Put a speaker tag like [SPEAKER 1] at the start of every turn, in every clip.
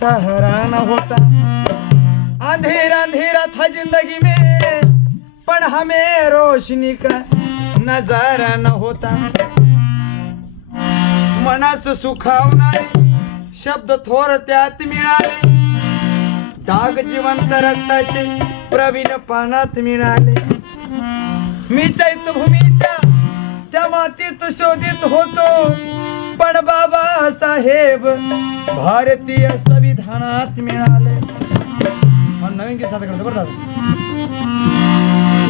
[SPEAKER 1] सहारा न होता। अंधेरा अंधेरा था जिंदगी में पण हमें रोशनी का नजारा न होता। मनास सुखावणारे शब्द थोर त्यात मिळाले। डाग जिवंत रक्ताचे प्रवीण पानात मिळाले। मी चैत्यभूमीच्या त्या मातीत शोधित होतो। पण बाबा साहेब भारतीय संविधानात मिळाले. नवीन किस्सा करतो बरं.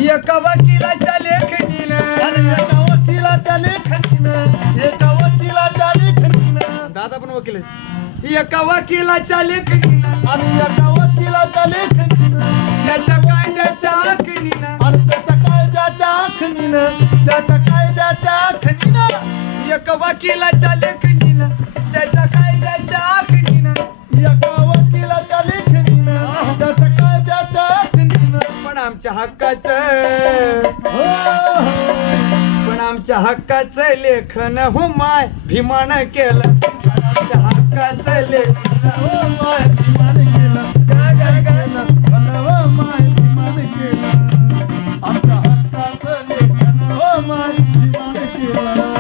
[SPEAKER 1] एका वकिलाच्या लेखणीनं
[SPEAKER 2] एका वकिलाच्या लेखणीनं एका वकिलाच्या लेखणीनं.
[SPEAKER 1] दादा पण वकील. एका वकिलाच्या लेखणीनं
[SPEAKER 2] आणि एका वकिलाच्या लेखणीनं.
[SPEAKER 1] त्याच्या कायद्याच्या आखणीनं.
[SPEAKER 2] आणि त्याच्या कायद्याच्या आखणीनं त्याच्या कायद्याच्या आखणीनं.
[SPEAKER 1] एका वकिलाच्या लेखणीनं आमच्या हक्काचं. पण आमच्या हक्काचं लेखन हो माय भीमान केलं. आमच्या हक्काचं लेखन
[SPEAKER 2] हो माय केलं.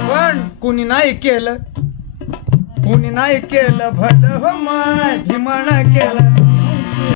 [SPEAKER 1] पण कुणी नाही केलं. कुणी नाही केलं भलं हो माय भीमान केलं.